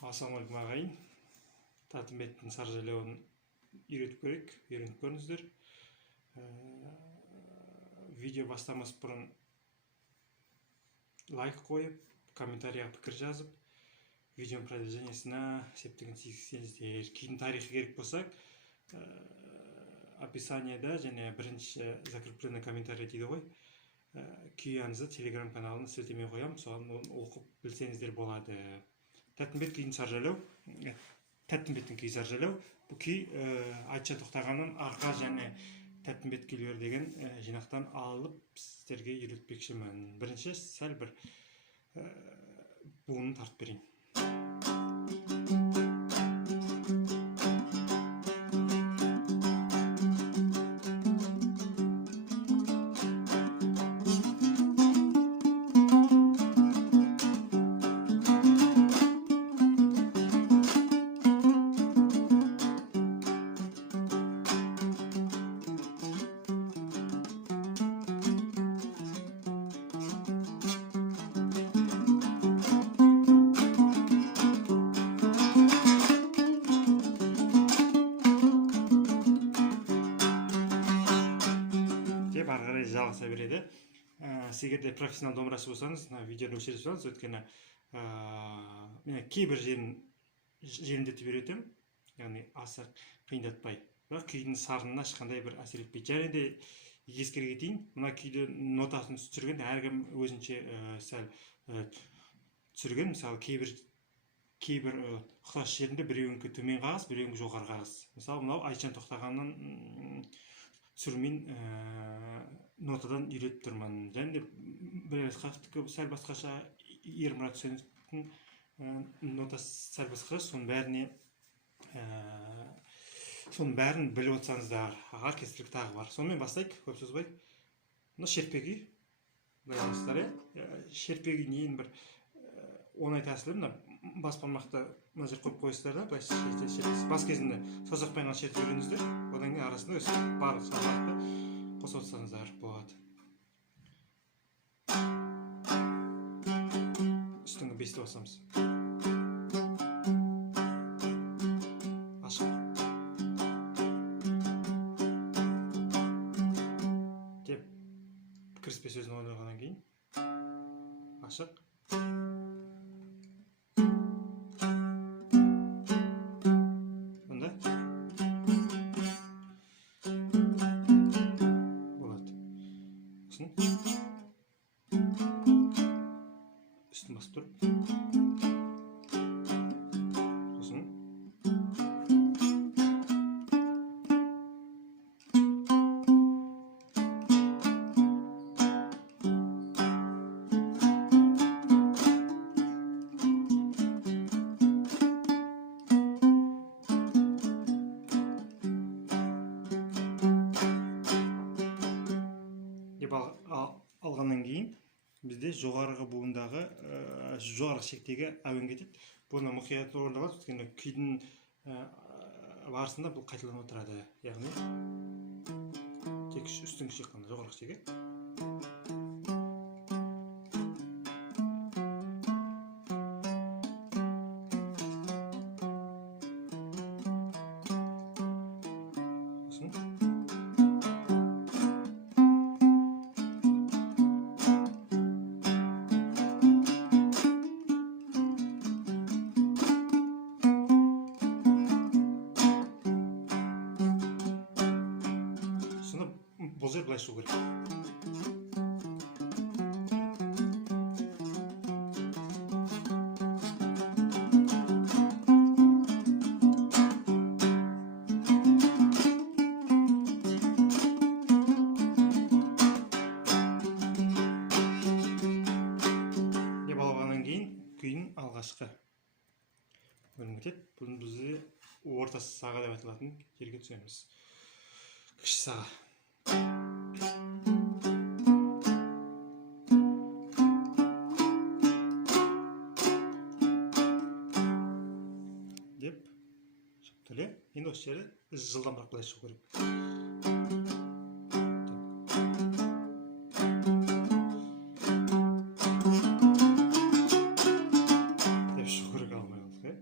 Ассалаумағалейкум ағайын. Тәттімбеттің саржалауын үйретіп көрейік, үйреніп көріңіздер. Видео бастамас бұрын лайк қойып, комментарияға пікір жазып, видеоның продвижениесіне септігін тигізсеңіздер. Күйдің тарихы керек болса, описанияда және бірінші закрепленный комментарий дейді ғой. Күй аңызы телеграм каналына сілтеме қоямын, соған оқып білсеңіздер болады. Тәттімбет күйін саржалау. Тәттімбеттің күйі саржалау. Бұл күй Айтжан Тоқтағанның арқа және Тәттімбет күйлері деген жинақтан алып сіздерге үйретпекшімін. Бірінші сәл бір буынын тартып берейін. Ары қарай жалғаса береді. Егер де профессионал домбырашы болсаңыз, видеоны өшіріп салыңыз, өйткені кейбір жеріндетіп үйретемін, яғни аса қиындатпай. Бірақ күйдің сарынына ешқандай бір әсер етпейді. Және де ескерге кетейін, мына күйді нотасын түсірген, әркім өзінше сәл түсірген. Мысалы, кейбір ұқсас жерінде біреуінікі төмен қағаз, біреуінікі жоғары қағаз. Мысалы, мынау Айтжан Тоқтағанның түсірмейін нотадан үйретіп тұрмын. Және де бір сәл басқаша, Ермұрат Үсеновтің нотасы сәл басқаша, соның бәрін біліп отырсаңыздар, оркестрлік тағы бар. Сонымен бастайық, көп сөз ғой. Мына шертпе күй. Шертпе күйдің ең бір оңай тәсілі, мына бас бармақты мына жер қойып қойсыздар да, былай шертесіз. Бас кезінде саусақпен ғана шертіп үйреніңіздер. Одан кейін арасында барлық салмақты қоса отырсаңыздар болады. Үстіңгі бесті басамыз. Ашық. Деп кіріспе сөзін ойлағаннан кейін ашық. Üstün basıp durup sosun деп алғаннан кейін бізде жоғарғы буындағы, жоғарғы шектегі әуен кетеді. Бұны мұқият орындалады, өйткені күйдің барысында бұл қайталанып отырады. Яғни тек үстіңгі шек қана жоғарғы шегі. Бұл жер былай шығу керек. Деп алғаннан кейін күйдің алғашқы бөлімі кетеді. Бұны бізде орта саға деп айтылатын жерге түсеміз. Кіші саға. Деп шықты. Енді осы жері жылдамырақ былай шығу керек. Деп шығу керек, алмай қалдық.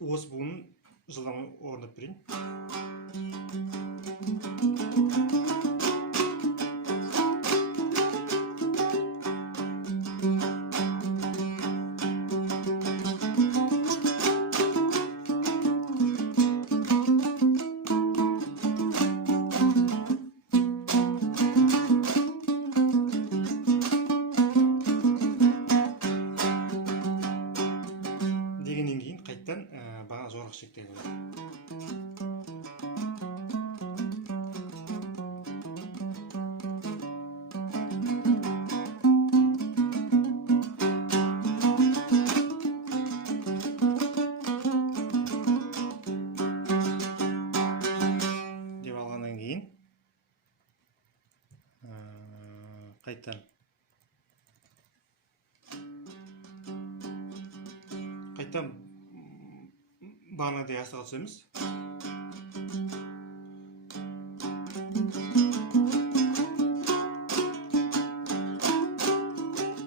осы буынын жылдам орындап берейін. Дегеннен кейін қайттан бағана жоғарғы шектегі деп алғаннан кейін қайттан бағанадай астыға түсеміз.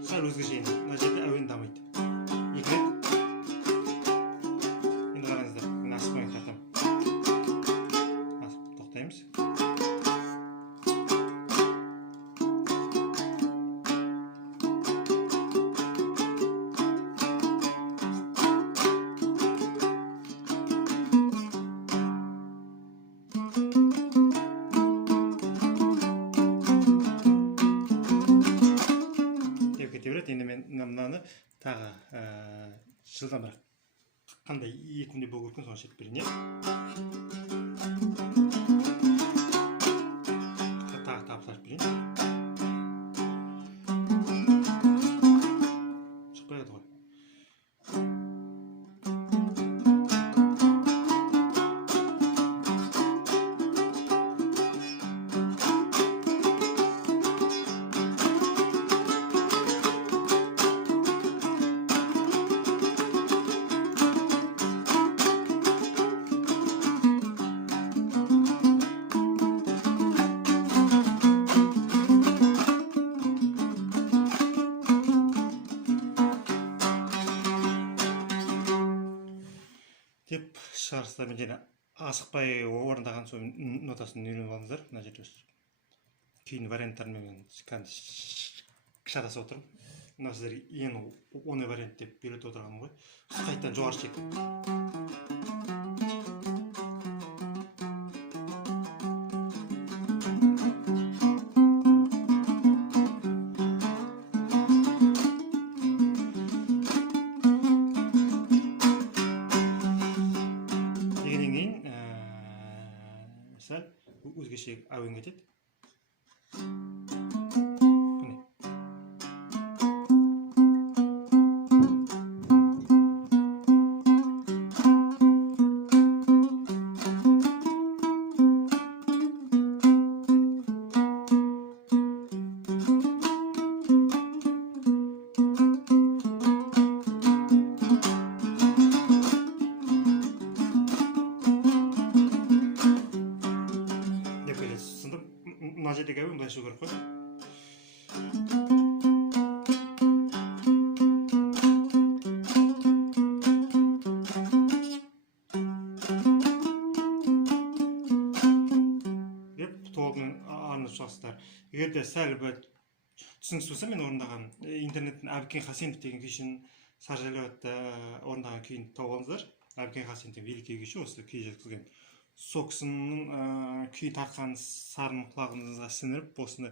Сәл өзгеше енді. Мына жерде әуен дамиды. Екі рет. Енді қараңыздар. Мен асықпай тартамын. Тоқтаймыз. Енді мен мынаны тағы жылдамырақ қандай екпінде болу керек соны шертіп берейін. Тағы тапсырып берейін. Шықпайды ғой. Деп шығарыстармен және асықпай орындаған соң нотасын үйреніп алыңыздар. Мына жерде кейін варианттармен шатасып отырмын. Мына сіздерге ең оңай вариант деп үйретіп отырғаным ғой. Қайттан жоғары шек. Сәл өзгеше әуен кетеді. Мына жердегі әуен былай шығу керек қой. Деп толығымен арнап шығасыздар. Егер де сәл бір түсініксіз болса, мен орындаған интернеттен Әбікен Хасенов деген күйшінің Саржайлауатта орындаған күйін тауып алыңыздар. Әбікен Хасеновтың великий күйші, осы күй жеткізген. Сол кісінің күй тартқан сарын құлағыңызға сіңіріп, осыны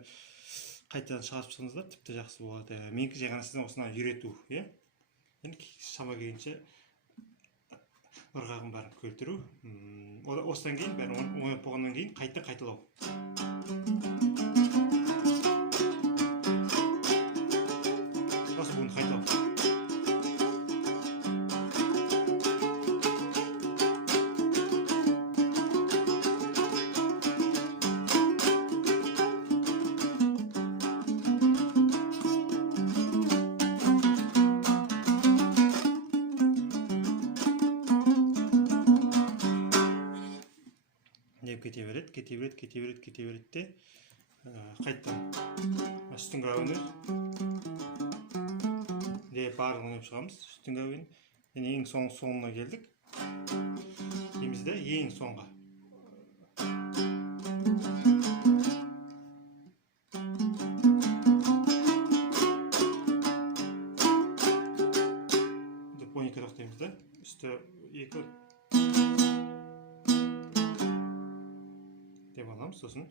қайтадан шығарып шығыңыздар, тіпті жақсы болады. Менікі жай ғана сізден осыны үйрету, енді шама келгенше ырғағын бәрін көлтіру. Осыдан кейін бәрін ойнап болғаннан кейін қайталау. Осы бүгін қайталау. Кете береді де қайттан үстіңгі әуені де барлығын ойнап шығамыз. Үстіңгі әуен ең соңына келдік. дейміз де ең соңғы. Деп 12 тоқтаймыз да. Үсті 2 деп аламыз, сосын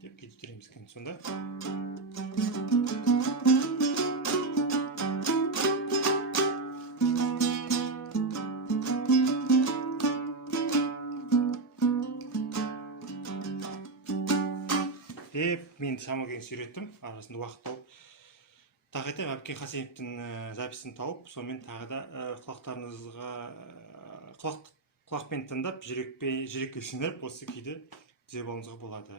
деп кетіреміз екен. Сонда деп мен шамаген сүйреттім, арасында уақыт тауып. Тағы да Әбікен Хасеновтің записін тауып, сонымен тағы да құлақтарыңызға құлақпен тыңдап, жүрекке сіңіріп осы күйді түзеп алуыңызға болады.